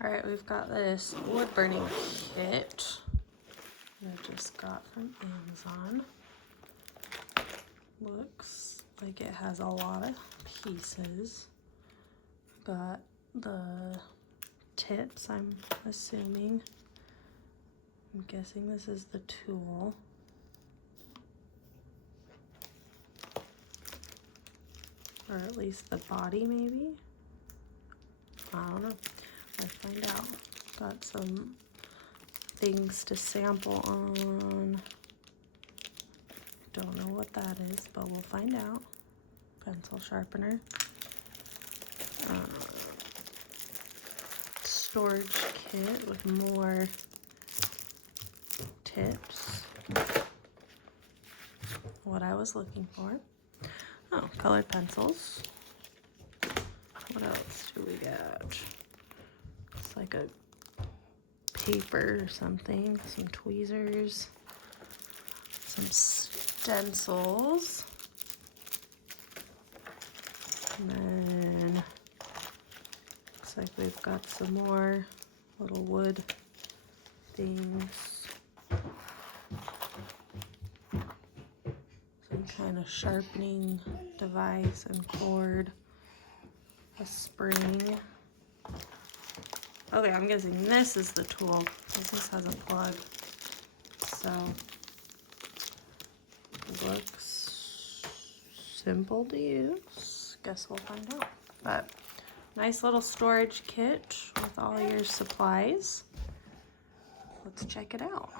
All right, we've got this wood burning kit that I just got from Amazon. Looks like it has a lot of pieces. Got the tips, I'm assuming. I'm guessing this is the tool. Or at least the body, maybe? I don't know. Let's find out. Got some things to sample on. Don't know what that is, but we'll find out. Pencil sharpener. Storage kit with more tips. What I was looking for. Oh, colored pencils. What else do we got? It's like a paper or something. Some tweezers. Some stencils. And then looks like we've got some more little wood things. Some kind of sharpening device and cord. A spring. Okay, I'm guessing this is the tool because this has a plug. So looks simple to use. Guess we'll find out. But nice little storage kit with all your supplies. Let's check it out.